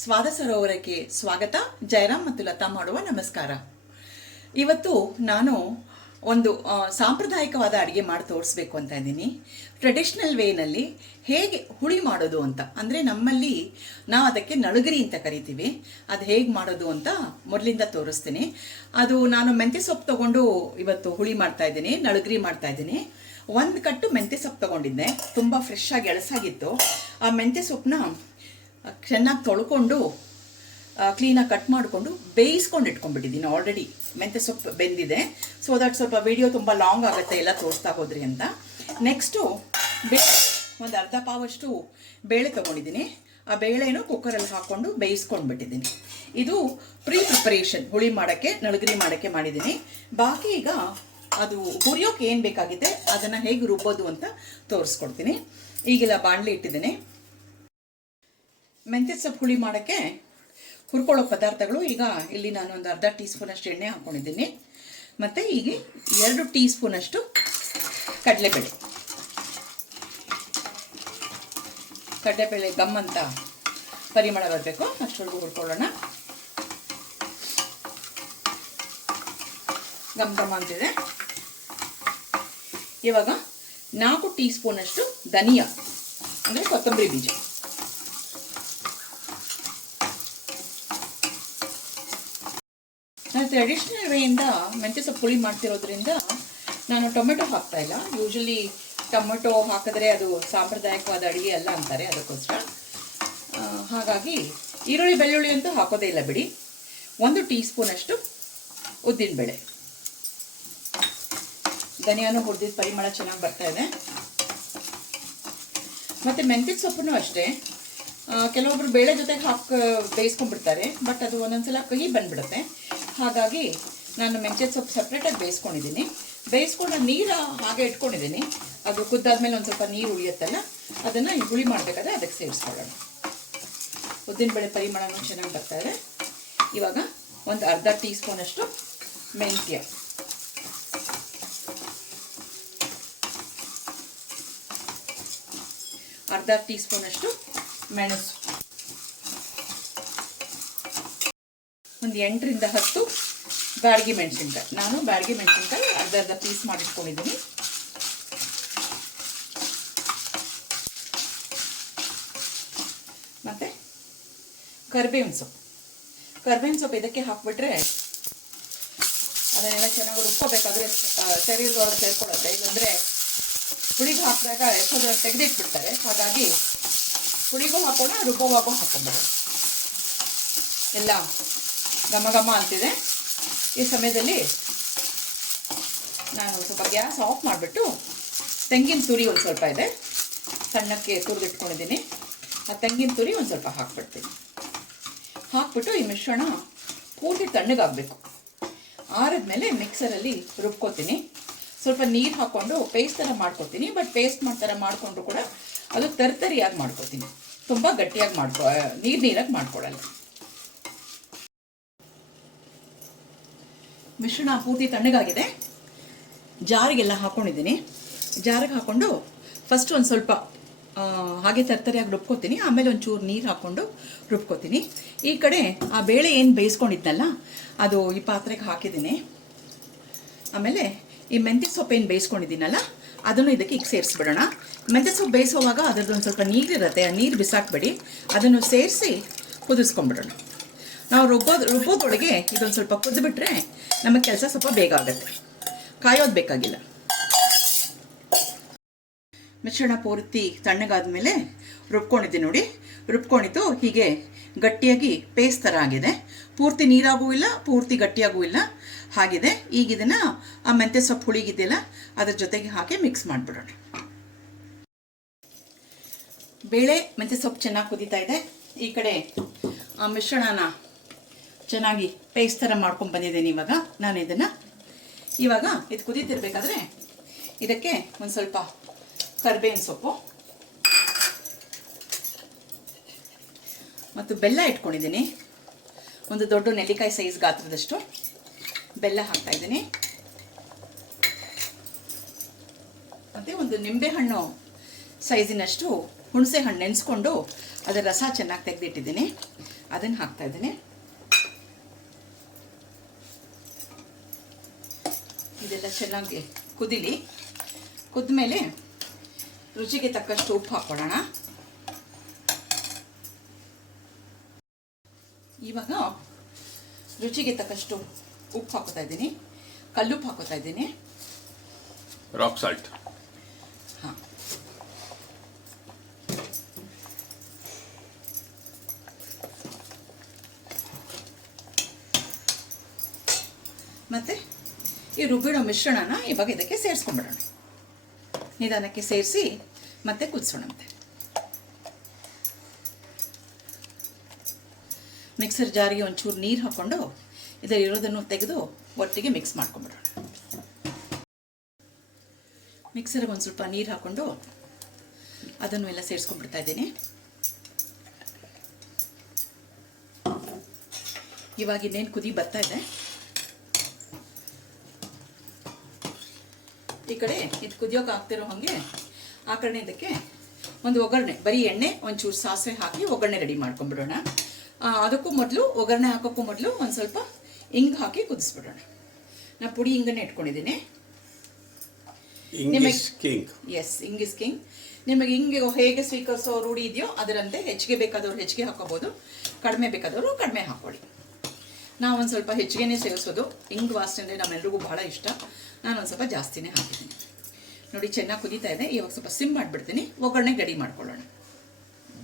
ಸ್ವಾದ ಸರೋವರಕ್ಕೆ ಸ್ವಾಗತ. ಜಯರಾಮ್ ಮತ್ತು ಲತಾ ಮಾಡುವ ನಮಸ್ಕಾರ. ಇವತ್ತು ನಾನು ಒಂದು ಸಾಂಪ್ರದಾಯಿಕವಾದ ಅಡುಗೆ ಮಾಡಿ ತೋರಿಸ್ಬೇಕು ಅಂತ ಇದ್ದೀನಿ. ಟ್ರೆಡಿಷ್ನಲ್ ವೇನಲ್ಲಿ ಹೇಗೆ ಹುಳಿ ಮಾಡೋದು ಅಂತ. ಅಂದರೆ ನಮ್ಮಲ್ಲಿ ನಾವು ಅದಕ್ಕೆ ನಳುಗರಿ ಅಂತ ಕರಿತೀವಿ. ಅದು ಹೇಗೆ ಮಾಡೋದು ಅಂತ ಮೊದಲಿಂದ ತೋರಿಸ್ತೀನಿ. ಅದು ನಾನು ಮೆಂತ್ಯ ಸೊಪ್ಪು ತೊಗೊಂಡು ಇವತ್ತು ಹುಳಿ ಮಾಡ್ತಾ ಇದ್ದೀನಿ, ನಳುಗರಿ ಮಾಡ್ತಾ ಇದ್ದೀನಿ. ಒಂದು ಕಟ್ಟು ಮೆಂತ್ಯ ಸೊಪ್ಪು ತಗೊಂಡಿದ್ದೆ. ತುಂಬ ಫ್ರೆಶ್ ಆಗಿ ಎಳಸಾಗಿತ್ತು ಆ ಮೆಂತ್ಯ ಸೊಪ್ಪನ್ನ ಚೆನ್ನಾಗಿ ತೊಳ್ಕೊಂಡು ಕ್ಲೀನಾಗಿ ಕಟ್ ಮಾಡಿಕೊಂಡು ಬೇಯಿಸ್ಕೊಂಡು ಇಟ್ಕೊಂಡ್ಬಿಟ್ಟಿದ್ದೀನಿ ಆಲ್ರೆಡಿ ಮೆಂತ್ಯ ಸೊಪ್ಪು ಬೆಂದಿದೆ. ಸೊ ದಟ್ ಸ್ವಲ್ಪ ವಿಡಿಯೋ ತುಂಬ ಲಾಂಗ್ ಆಗುತ್ತೆ, ಎಲ್ಲ ತೋರಿಸ್ತಾ ಹೋದ್ರಿ ಅಂತ. ನೆಕ್ಸ್ಟು ಬೇಳೆ ಒಂದು ಅರ್ಧ ಪಾವಷ್ಟು ಬೇಳೆ ತೊಗೊಂಡಿದ್ದೀನಿ. ಆ ಬೇಳೆನೂ ಕುಕ್ಕರಲ್ಲಿ ಹಾಕ್ಕೊಂಡು ಬೇಯಿಸ್ಕೊಂಡ್ಬಿಟ್ಟಿದ್ದೀನಿ. ಇದು ಪ್ರೀ ಪ್ರಿಪರೇಷನ್ ಹುಳಿ ಮಾಡೋಕ್ಕೆ ನಳಗರಿ ಮಾಡೋಕ್ಕೆ ಮಾಡಿದ್ದೀನಿ. ಬಾಕಿ ಈಗ ಅದು ಹುರಿಯೋಕೆ ಏನು ಬೇಕಾಗಿದೆ ಅದನ್ನು ಹೇಗೆ ರುಬ್ಬೋದು ಅಂತ ತೋರಿಸ್ಕೊಡ್ತೀನಿ. ಈಗೆಲ್ಲ ಬಾಣಲಿ ಇಟ್ಟಿದ್ದೀನಿ. ಮೆಂತ್ಯ ಸೊಪ್ಪು ಹುಳಿ ಮಾಡೋಕ್ಕೆ ಹುರ್ಕೊಳ್ಳೋ ಪದಾರ್ಥಗಳು ಈಗ ಇಲ್ಲಿ ನಾನು ಒಂದು ಅರ್ಧ ಟೀ ಸ್ಪೂನಷ್ಟು ಎಣ್ಣೆ ಹಾಕ್ಕೊಂಡಿದ್ದೀನಿ ಮತ್ತು ಈಗ ಎರಡು ಟೀ ಸ್ಪೂನಷ್ಟು ಕಡಲೆಬೇಳೆ. ಕಡಲೆಬೇಳೆ ಗಮ್ ಅಂತ ಪರಿಮಳ ಬರಬೇಕು, ಅಷ್ಟೊಳಗೂ ಹುರ್ಕೊಳ್ಳೋಣ. ಗಮ್ ಗಮ್ ಅಂತಿದೆ. ಇವಾಗ ನಾಲ್ಕು ಟೀ ಸ್ಪೂನಷ್ಟು ಧನಿಯಾ, ಅಂದರೆ ಕೊತ್ತಂಬರಿ ಬೀಜ. ನಾನು ಟ್ರೆಡಿಷ್ನಲ್ ವೇಯಿಂದ ಮೆಂತ್ಯ ಸೊಪ್ಪು ಪುಳಿ ಮಾಡ್ತಿರೋದ್ರಿಂದ ನಾನು ಟೊಮೆಟೊ ಹಾಕ್ತಾ ಇಲ್ಲ. ಯೂಶಲಿ ಟೊಮೆಟೊ ಹಾಕಿದ್ರೆ ಅದು ಸಾಂಪ್ರದಾಯಿಕವಾದ ಅಡುಗೆ ಅಲ್ಲ ಅಂತಾರೆ ಅದಕ್ಕೋಸ್ಕರ. ಹಾಗಾಗಿ ಈರುಳ್ಳಿ ಬೆಳ್ಳುಳ್ಳಿ ಅಂತೂ ಹಾಕೋದೇ ಇಲ್ಲ ಬಿಡಿ. ಒಂದು ಟೀ ಸ್ಪೂನಷ್ಟು ಉದ್ದಿನಬೇಳೆ ಧನಿಯಾನು ಹುರಿದಿದ್ದ ಪರಿಮಳ ಚೆನ್ನಾಗಿ ಬರ್ತಾ ಇದೆ. ಮತ್ತು ಮೆಂತ್ಯ ಸೊಪ್ಪನ್ನು ಅಷ್ಟೇ. ಕೆಲವೊಬ್ಬರು ಬೇಳೆ ಜೊತೆಗೆ ಹಾಕಿ ಬೇಯಿಸ್ಕೊಂಡ್ಬಿಡ್ತಾರೆ, ಬಟ್ ಅದು ಒಂದೊಂದ್ಸಲ ಕಹಿ ಬಂದ್ಬಿಡುತ್ತೆ. ಹಾಗಾಗಿ ನಾನು ಮೆಂತ್ಯ ಸೊಪ್ಪು ಸಪ್ರೇಟಾಗಿ ಬೇಯಿಸ್ಕೊಂಡಿದ್ದೀನಿ. ಬೇಯಿಸ್ಕೊಂಡು ನೀರು ಹಾಗೆ ಇಟ್ಕೊಂಡಿದ್ದೀನಿ. ಅದು ಕುದ್ದಾದ್ಮೇಲೆ ಒಂದು ಸ್ವಲ್ಪ ನೀರು ಉಳಿಯುತ್ತಲ್ಲ, ಅದನ್ನು ಹುಳಿ ಮಾಡಬೇಕಾದ್ರೆ ಅದಕ್ಕೆ ಸೇರಿಸ್ಕೊಳ್ಳೋಣ. ಉದ್ದಿನಬೇಳೆ ಪರಿಮಳನೂ ಚೆನ್ನಾಗಿ ಬರ್ತಾ ಇದೆ. ಇವಾಗ ಒಂದು ಅರ್ಧ ಟೀ ಸ್ಪೂನಷ್ಟು ಮೆಂತ್ಯ. ಅರ್ಧ ಟೀ ಸ್ಪೂನಷ್ಟು ಮೆಣಸು. ಒಂದು ಎಂಟರಿಂದ ಹತ್ತು ಬ್ಯಾಡಗಿ ಮೆಣಸಿನ್ಕಾಯಿ. ನಾನು ಬ್ಯಾಡಗಿ ಮೆಣಸಿನ್ಕಾಯಿ ಅರ್ಧ ಅರ್ಧ ಪೀಸ್ ಮಾಡಿಟ್ಕೊಂಡಿದ್ದೀನಿ. ಮತ್ತು ಕರಿಬೇವಿನ ಸೊಪ್ಪು. ಕರ್ಬೇವಿನ ಸೊಪ್ಪು ಇದಕ್ಕೆ ಹಾಕ್ಬಿಟ್ರೆ ಅದನ್ನೆಲ್ಲ ಚೆನ್ನಾಗಿ ರುಬ್ಕೋಬೇಕಾದ್ರೆ ಶರೀರದೊಳಗೆ ಸೇರ್ಕೊಳ್ಳುತ್ತೆ ಇಲ್ಲಾಂದರೆ ಹುಳಿಗೆ ಹಾಕಿದಾಗ ಎಷ್ಟೊಂದು ತೆಗೆದಿಟ್ಬಿಡ್ತಾರೆ. ಹಾಗಾಗಿ ಹುಳಿಗೂ ಹಾಕೋಣ, ರುಬ್ಬೋವಾಗೂ ಹಾಕೊಂಡ್ಬಿಡೋದು ಎಲ್ಲ ಘಮ ಘಮ ಅಂತಿದೆ. ಈ ಸಮಯದಲ್ಲಿ ನಾನು ಸ್ವಲ್ಪ ಗ್ಯಾಸ್ ಆಫ್ ಮಾಡಿಬಿಟ್ಟು ತೆಂಗಿನ ತುರಿ ಒಂದು ಸ್ವಲ್ಪ ಇದೆ. ಸಣ್ಣಕ್ಕೆ ತುರಿದಿಟ್ಕೊಂಡಿದ್ದೀನಿ. ಆ ತೆಂಗಿನ ತುರಿ ಒಂದು ಸ್ವಲ್ಪ ಹಾಕ್ಬಿಡ್ತೀನಿ. ಹಾಕ್ಬಿಟ್ಟು ಈ ಮಿಶ್ರಣ ಪೂರ್ತಿ ತಣ್ಣಗಾಗಬೇಕು. ಆರಿದ್ಮೇಲೆ ಮಿಕ್ಸರಲ್ಲಿ ರುಬ್ಕೋತೀನಿ. ಸ್ವಲ್ಪ ನೀರು ಹಾಕ್ಕೊಂಡು ಪೇಸ್ಟ್ ಥರ ಮಾಡ್ಕೊತೀನಿ. ಬಟ್ ಪೇಸ್ಟ್ ಮಾಡ್ತಾರ ಮಾಡಿಕೊಂಡ್ರು ಕೂಡ ಅದು ತರ್ತರಿಯಾಗಿ ಮಾಡ್ಕೊತೀನಿ. ತುಂಬ ಗಟ್ಟಿಯಾಗಿ ಮಾಡ್ಕೊ, ನೀರು ನೀರಾಗಿ ಮಾಡ್ಕೊಡಲ್ಲ ಮಿಶ್ರಣ ಪೂರ್ತಿ ತಣ್ಣಗಾಗಿದೆ. ಜಾರಿಗೆಲ್ಲ ಹಾಕ್ಕೊಂಡಿದ್ದೀನಿ ಜಾರಿಗೆ ಹಾಕ್ಕೊಂಡು ಫಸ್ಟ್ ಒಂದು ಸ್ವಲ್ಪ ಹಾಗೆ ತರ್ತರಿಯಾಗಿ ರುಬ್ಕೋತೀನಿ. ಆಮೇಲೆ ಒಂಚೂರು ನೀರು ಹಾಕ್ಕೊಂಡು ರುಬ್ಕೋತೀನಿ. ಈ ಕಡೆ ಆ ಬೇಳೆ ಏನು ಬೇಯಿಸ್ಕೊಂಡಿದ್ನಲ್ಲ, ಅದು ಈ ಪಾತ್ರೆಗೆ ಹಾಕಿದ್ದೀನಿ. ಆಮೇಲೆ ಈ ಮೆಂತ್ಯ ಸೊಪ್ಪು ಏನು ಬೇಯಿಸ್ಕೊಂಡಿದ್ದೀನಲ್ಲ, ಅದನ್ನು ಇದಕ್ಕೆ ಈಗ ಸೇರಿಸ್ಬಿಡೋಣ. ಮೆಂತ್ಯ ಸೊಪ್ಪು ಬೇಯಿಸುವಾಗ ಅದರದ್ದು ಒಂದು ಸ್ವಲ್ಪ ನೀರಿರುತ್ತೆ, ಆ ನೀರು ಬಿಸಾಕ್ಬೇಡಿ. ಅದನ್ನು ಸೇರಿಸಿ ಕುದಿಸ್ಕೊಂಬಿಡೋಣ ನಾವು ರುಬ್ಬೋದು ರುಬ್ಬೋದ್ರೊಳಗೆ ಇದೊಂದು ಸ್ವಲ್ಪ ಕುದಿಬಿಟ್ರೆ ನಮಗೆ ಕೆಲಸ ಸ್ವಲ್ಪ ಬೇಗ ಆಗುತ್ತೆ. ಕಾಯೋದು ಬೇಕಾಗಿಲ್ಲ. ಮಿಶ್ರಣ ಪೂರ್ತಿ ತಣ್ಣಗಾದ ಮೇಲೆ ರುಬ್ಕೊಂಡಿದ್ದೀನಿ ನೋಡಿ. ರುಬ್ಕೊಂಡಿದ್ದು ಹೀಗೆ ಗಟ್ಟಿಯಾಗಿ ಪೇಸ್ಟ್ ಥರ ಆಗಿದೆ. ಪೂರ್ತಿ ನೀರಾಗೂ ಇಲ್ಲ, ಪೂರ್ತಿ ಗಟ್ಟಿಯಾಗೂ ಇಲ್ಲ. ಹಾಗಿದೆ. ಈಗ ಇದನ್ನು ಆ ಮೆಂತ್ಯ ಸೊಪ್ಪು ಹುಳಿಗಿದೆಯಲ್ಲ, ಅದ್ರ ಜೊತೆಗೆ ಹಾಕಿ ಮಿಕ್ಸ್ ಮಾಡಿಬಿಡೋಣ. ಬೇಳೆ, ಮೆಂತ್ಯ ಸೊಪ್ಪು ಚೆನ್ನಾಗಿ ಕುದೀತಾ ಇದೆ. ಈ ಕಡೆ ಆ ಮಿಶ್ರಣನ ಚೆನ್ನಾಗಿ ಪೇಸ್ಟ್ ಥರ ಮಾಡ್ಕೊಂಡು ಬಂದಿದ್ದೀನಿ ಇವಾಗ. ನಾನು ಇದನ್ನು ಇವಾಗ ಇದು ಕುದೀತಿರ್ಬೇಕಾದ್ರೆ ಇದಕ್ಕೆ ಒಂದು ಸ್ವಲ್ಪ ಕರ್ಬೇವಿನ ಸೊಪ್ಪು ಮತ್ತು ಬೆಲ್ಲ ಇಟ್ಕೊಂಡಿದ್ದೀನಿ. ಒಂದು ದೊಡ್ಡ ನೆಲ್ಲಿಕಾಯಿ ಸೈಜ್ ಗಾತ್ರದಷ್ಟು ಬೆಲ್ಲ ಹಾಕ್ತಾ ಇದ್ದೀನಿ. ಮತ್ತು ಒಂದು ನಿಂಬೆಹಣ್ಣು ಸೈಜಿನಷ್ಟು ಹುಣಸೆ ಹಣ್ಣು ನೆನೆಸ್ಕೊಂಡು ಅದರ ರಸ ಚೆನ್ನಾಗಿ ತೆಗೆದಿಟ್ಟಿದ್ದೀನಿ. ಅದನ್ನು ಹಾಕ್ತಾ ಇದೆಲ್ಲ ಚೆನ್ನಾಗಿ ಕುದಿಲಿ. ಕುದ್ಮೇಲೆ ರುಚಿಗೆ ತಕ್ಕಷ್ಟು ಉಪ್ಪು ಹಾಕೊಳ್ಳೋಣ ಇವಾಗ ರುಚಿಗೆ ತಕ್ಕಷ್ಟು ಉಪ್ಪು ಹಾಕೋತಾ ಇದ್ದೀನಿ. ಕಲ್ಲುಪ್ಪು ಹಾಕೋತಾ ಇದ್ದೀನಿ. ರಾಕ್ ಸಾಲ್ಟ್ ಹಾಂ ಮತ್ತು ಈ ರುಬ್ಬಿಡೋ ಮಿಶ್ರಣನ ಇವಾಗ ಇದಕ್ಕೆ ಸೇರಿಸ್ಕೊಂಡ್ಬಿಡೋಣ. ನಿಧಾನಕ್ಕೆ ಸೇರಿಸಿ ಮತ್ತೆ ಕುದಿಸೋಣಂತೆ. ಮಿಕ್ಸರ್ ಜಾರಿಗೆ ಒಂಚೂರು ನೀರು ಹಾಕ್ಕೊಂಡು ಇದರಲ್ಲಿರೋದನ್ನು ತೆಗೆದು ಒಟ್ಟಿಗೆ ಮಿಕ್ಸ್ ಮಾಡ್ಕೊಂಡ್ಬಿಡೋಣ. ಮಿಕ್ಸರ್ಗೆ ಒಂದು ಸ್ವಲ್ಪ ನೀರು ಹಾಕ್ಕೊಂಡು ಅದನ್ನು ಎಲ್ಲ ಸೇರಿಸ್ಕೊಂಡ್ಬಿಡ್ತಾ ಇದ್ದೀನಿ. ಇವಾಗ ಇನ್ನೇನು ಕುದಿ ಬರ್ತಾ ಇದೆ. ಈ ಕಡೆ ಇದು ಕುದಿಯೋಕೆ ಆಗ್ತಿರೋ ಹಾಗೆ ಆ ಕಡೆ ಇದಕ್ಕೆ ಒಂದು ಒಗ್ಗರಣೆ ಬರೀ ಎಣ್ಣೆ ಒಂಚೂರು ಸಾಸಿವೆ ಹಾಕಿ ಒಗ್ಗರಣೆ ರೆಡಿ ಮಾಡ್ಕೊಂಡ್ಬಿಡೋಣ. ಅದಕ್ಕೂ ಮೊದಲು ಒಗ್ಗರಣೆ ಹಾಕೋಕ್ಕೂ ಮೊದಲು ಒಂದು ಸ್ವಲ್ಪ ಹಿಂಗೆ ಹಾಕಿ ಕುದಿಸ್ಬಿಡೋಣ. ನಾ ಪುಡಿ ಇಂಗನ್ನೇ ಇಟ್ಕೊಂಡಿದ್ದೀನಿ. ಎಸ್ ಇಂಗಿಸ್ ಕಿಂಗ್. ನಿಮಗೆ ಹಿಂಗೆ ಹೇಗೆ ಸ್ವೀಕರಿಸೋ ರೂಢಿ ಇದೆಯೋ ಅದರಂತೆ ಹೆಚ್ಚಿಗೆ ಬೇಕಾದವರು ಹೆಚ್ಚಿಗೆ ಹಾಕೋಬೋದು ಕಡಿಮೆ ಬೇಕಾದವರು ಕಡಿಮೆ ಹಾಕೊಳ್ಳಿ. ನಾವು ಒಂದು ಸ್ವಲ್ಪ ಹೆಚ್ಚಿಗೆನೇ ಸೇವಿಸೋದು ಹಿಂಗ್ ವಾಸನೆ ಅಂದರೆ ನಮ್ಮೆಲ್ರಿಗೂ ಬಹಳ ಇಷ್ಟ. ನಾನು ಒಂದು ಸ್ವಲ್ಪ ಜಾಸ್ತಿನೇ ಹಾಕಿದ್ದೀನಿ. ನೋಡಿ ಚೆನ್ನಾಗಿ ಕುದೀತಾ ಇದೆ. ಇವಾಗ ಸ್ವಲ್ಪ ಸಿಮ್ ಮಾಡಿಬಿಡ್ತೀನಿ. ಒಗ್ಗರಣೆ ಗಡಿ ಮಾಡ್ಕೊಳ್ಳೋಣ.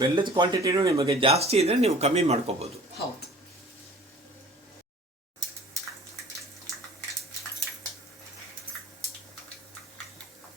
ಬೆಲ್ಲದ ಕ್ವಾಂಟಿಟಿನೂ ನಿಮಗೆ ಜಾಸ್ತಿ ಇದ್ರೆ ನೀವು ಕಮ್ಮಿ ಮಾಡ್ಕೋಬಹುದು ಹೌದು.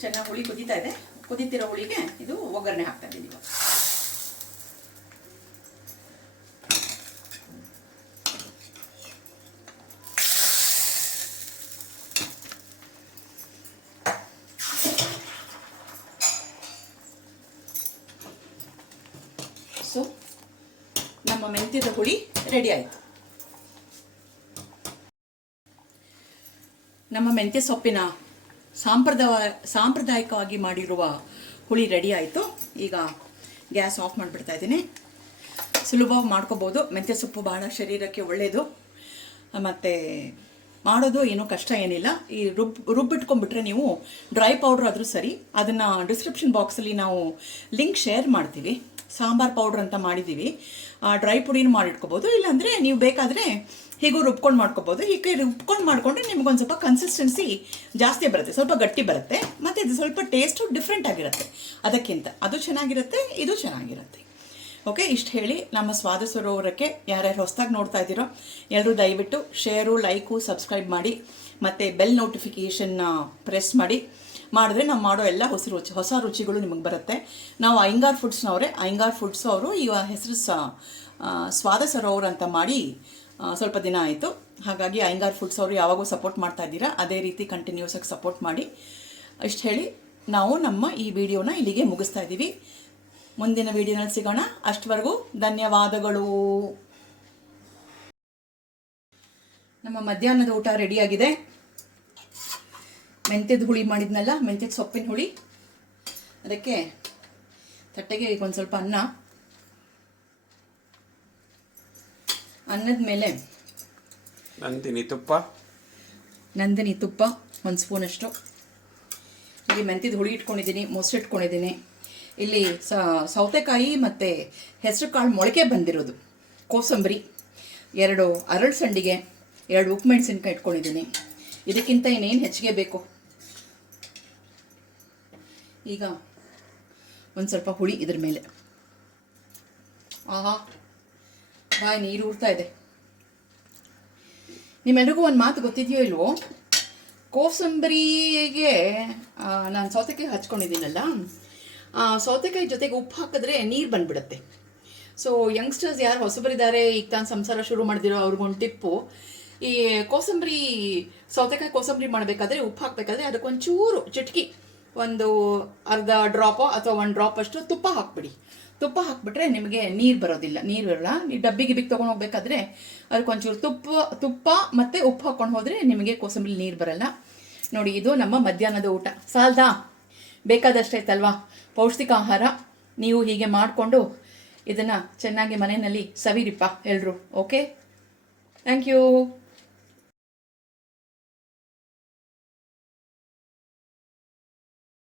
ಚೆನ್ನಾಗಿ ಹುಳಿ ಕುದೀತಾ ಇದೆ. ಕುದೀತಿರೋ ಹುಳಿಗೆ ಇದು ಒಗ್ಗರಣೆ ಹಾಕ್ತಾ ಇದ್ದೀನಿ ಇವಾಗ ಸೊ ಮೆಂತ್ಯದ ಹುಳಿ ರೆಡಿ ಆಯಿತು. ನಮ್ಮ ಮೆಂತ್ಯ ಸೊಪ್ಪಿನ ಸಾಂಪ್ರದಾಯ ಸಾಂಪ್ರದಾಯಿಕವಾಗಿ ಮಾಡಿರುವ ಹುಳಿ ರೆಡಿ ಆಯಿತು. ಈಗ ಗ್ಯಾಸ್ ಆಫ್ ಮಾಡಿಬಿಡ್ತಾ ಇದ್ದೀನಿ. ಸುಲಭವಾಗಿ ಮಾಡ್ಕೋಬೋದು. ಮೆಂತ್ಯ ಸೊಪ್ಪು ಭಾಳ ಶರೀರಕ್ಕೆ ಒಳ್ಳೆಯದು ಮತ್ತು ಮಾಡೋದು ಏನೂ ಕಷ್ಟ ಏನಿಲ್ಲ. ಈ ರುಬ್, ರುಬ್ಬಿಟ್ಕೊಂಡ್ಬಿಟ್ರೆ ನೀವು ಡ್ರೈ ಪೌಡ್ರ್ ಆದರೂ ಸರಿ, ಅದನ್ನು ಡಿಸ್ಕ್ರಿಪ್ಷನ್ ಬಾಕ್ಸಲ್ಲಿ ನಾವು ಲಿಂಕ್ ಶೇರ್ ಮಾಡ್ತೀವಿ. ಸಾಂಬಾರ್ ಪೌಡ್ರ್ ಅಂತ ಮಾಡಿದ್ದೀವಿ ಆ, ಡ್ರೈ ಪುಡಿನೂ ಮಾಡಿಟ್ಕೋಬೋದು. ಇಲ್ಲಾಂದರೆ ನೀವು ಬೇಕಾದರೆ ಹೀಗೂ ರುಬ್ಕೊಂಡು ಮಾಡ್ಕೋಬೋದು. ಹೀಗೆ ರುಬ್ಕೊಂಡು ಮಾಡಿಕೊಂಡ್ರೆ ನಿಮ್ಗೊಂದು ಸ್ವಲ್ಪ ಕನ್ಸಿಸ್ಟೆನ್ಸಿ ಜಾಸ್ತಿ ಬರುತ್ತೆ. ಸ್ವಲ್ಪ ಗಟ್ಟಿ ಬರುತ್ತೆ. ಮತ್ತು ಇದು ಸ್ವಲ್ಪ ಟೇಸ್ಟು ಡಿಫ್ರೆಂಟ್ ಆಗಿರುತ್ತೆ. ಅದಕ್ಕಿಂತ. ಅದು ಚೆನ್ನಾಗಿರುತ್ತೆ, ಇದು ಚೆನ್ನಾಗಿರುತ್ತೆ. ಓಕೆ, ಇಷ್ಟು ಹೇಳಿ ನಮ್ಮ ಸ್ವಾದ ಸರೋವರಕ್ಕೆ ಯಾರ್ಯಾರು ಹೊಸದಾಗಿ ನೋಡ್ತಾ ಇದ್ದೀರೋ ಎಲ್ಲರೂ ದಯವಿಟ್ಟು ಶೇರು ಲೈಕು ಸಬ್ಸ್ಕ್ರೈಬ್ ಮಾಡಿ, ಮತ್ತು ಬೆಲ್ ನೋಟಿಫಿಕೇಷನ್ನ ಪ್ರೆಸ್ ಮಾಡಿ. ಮಾಡಿದ್ರೆ ನಾವು ಮಾಡೋ ಎಲ್ಲ ಹೊಸ ರುಚಿ, ಹೊಸ ರುಚಿಗಳು ನಿಮಗೆ ಬರುತ್ತೆ. ನಾವು ಅಯ್ಯಂಗಾರ್ ಫುಡ್ಸ್ನವರೇ ಅಯ್ಯಂಗಾರ್ ಫುಡ್ಸ್ ಅವರು ಈ ಹೆಸರು ಸ್ವಾದ ಸರೋವರ ಅಂತ ಮಾಡಿ ಸ್ವಲ್ಪ ದಿನ ಆಯಿತು. ಹಾಗಾಗಿ ಅಯ್ಯಂಗಾರ್ ಫುಡ್ಸ್ ಅವರು ಯಾವಾಗೂ ಸಪೋರ್ಟ್ ಮಾಡ್ತಾ ಇದ್ದೀರಾ, ಅದೇ ರೀತಿ ಕಂಟಿನ್ಯೂಸ್ ಆಗಿ ಸಪೋರ್ಟ್ ಮಾಡಿ. ಇಷ್ಟು ಹೇಳಿ ನಾವು ನಮ್ಮ ಈ ವಿಡಿಯೋನ ಇಲ್ಲಿಗೆ ಮುಗಿಸ್ತಾ ಇದ್ದೀವಿ. ಮುಂದಿನ ವಿಡಿಯೋನಲ್ಲಿ ಸಿಗೋಣ. ಅಷ್ಟವರೆಗೂ ಧನ್ಯವಾದಗಳು. ನಮ್ಮ ಮಧ್ಯಾಹ್ನದ ಊಟ ರೆಡಿಯಾಗಿದೆ. ಮೆಂತ್ಯದ ಹುಳಿ ಮಾಡಿದ್ನಲ್ಲ ಮೆಂತ್ಯದ ಸೊಪ್ಪಿನ ಹುಳಿ. ಅದಕ್ಕೆ ತಟ್ಟೆಗೆ ಈಗ ಒಂದು ಸ್ವಲ್ಪ ಅನ್ನ. ಅನ್ನದ ಮೇಲೆ ನಂದಿನಿ ತುಪ್ಪ. ನಂದಿನಿ ತುಪ್ಪ ಒಂದು ಸ್ಪೂನಷ್ಟು. ಇಲ್ಲಿ ಮೆಂತ್ಯದ ಹುಳಿ ಇಟ್ಕೊಂಡಿದ್ದೀನಿ ಮೊಸರು ಇಟ್ಕೊಂಡಿದ್ದೀನಿ. ಇಲ್ಲಿ ಸೌತೆಕಾಯಿ ಮತ್ತು ಹೆಸರು ಕಾಳು ಮೊಳಕೆ ಬಂದಿರೋದು. ಕೋಸಂಬರಿ. ಎರಡು ಅರಳು ಸಂಡಿಗೆ, ಎರಡು ಉಪ್ಪು ಮೆಣಸಿನ್ಕಾಯಿ ಇಟ್ಕೊಂಡಿದ್ದೀನಿ. ಇದಕ್ಕಿಂತ ಇನ್ನೇನು ಹೆಚ್ಚಿಗೆ ಬೇಕು? ಈಗ ಒಂದು ಸ್ವಲ್ಪ ಹುಳಿ ಇದ್ರ ಮೇಲೆ. ಆಹಾ, ಬಾಯ್ ನೀರು ಊರ್ತಾ ಇದೆ. ನಿಮ್ಮೆಲ್ರಿಗೂ ಒಂದು ಮಾತು ಗೊತ್ತಿದೆಯೋ ಇಲ್ವೋ? ಕೋಸಂಬರಿಗೆ ನಾನು ಸೌತೆಕಾಯಿ ಹಚ್ಕೊಂಡಿದ್ದೀನಲ್ಲ. ಸೌತೆಕಾಯಿ ಜೊತೆಗೆ ಉಪ್ಪು ಹಾಕಿದ್ರೆ ನೀರು ಬಂದ್ಬಿಡುತ್ತೆ. ಸೊ ಯಂಗ್ಸ್ಟರ್ಸ್ ಯಾರು ಹೊಸಬರಿದ್ದಾರೆ, ಈಗ ತಾನು ಸಂಸಾರ ಶುರು ಮಾಡಿದಿರೋ ಅವ್ರಿಗೊಂದು ಟಿಪ್ಪು. ಈ ಕೋಸಂಬರಿ, ಸೌತೆಕಾಯಿ ಕೋಸಂಬರಿ ಮಾಡಬೇಕಾದ್ರೆ ಉಪ್ಪು ಹಾಕಬೇಕಾದ್ರೆ ಅದಕ್ಕೊಂಚೂರು ಚಿಟಕಿ, ಒಂದು ಅರ್ಧ ಡ್ರಾಪೋ ಅಥವಾ ಒಂದು ಡ್ರಾಪ್ ಅಷ್ಟು ತುಪ್ಪ ಹಾಕ್ಬಿಡಿ. ತುಪ್ಪ ಹಾಕ್ಬಿಟ್ರೆ ನಿಮಗೆ ನೀರು ಬರೋದಿಲ್ಲ, ನೀರು ಇರಲ್ಲ ನೀವು ಡಬ್ಬಿ ಗಿಬ್ಬಿಗೆ ತೊಗೊಂಡು ಹೋಗ್ಬೇಕಾದ್ರೆ ಅದಕ್ಕೊಂಚೂರು ತುಪ್ಪ ತುಪ್ಪ ಮತ್ತು ಉಪ್ಪು ಹಾಕ್ಕೊಂಡು ಹೋದರೆ ನಿಮಗೆ ಕೋಸಂಬರಿ ನೀರು ಬರಲ್ಲ. ನೋಡಿ, ಇದು ನಮ್ಮ ಮಧ್ಯಾಹ್ನದ ಊಟ. ಸಾಲ್ದಾ? ಬೇಕಾದಷ್ಟೈತಲ್ವಾ ಪೌಷ್ಟಿಕ ಆಹಾರ ನೀವು ಹೀಗೆ ಮಾಡಿಕೊಂಡು ಇದನ್ನು ಚೆನ್ನಾಗಿ ಮನೆಯಲ್ಲಿ ಸವಿರಿಪ್ಪ ಎಲ್ಲರೂ ಓಕೆ? Thank you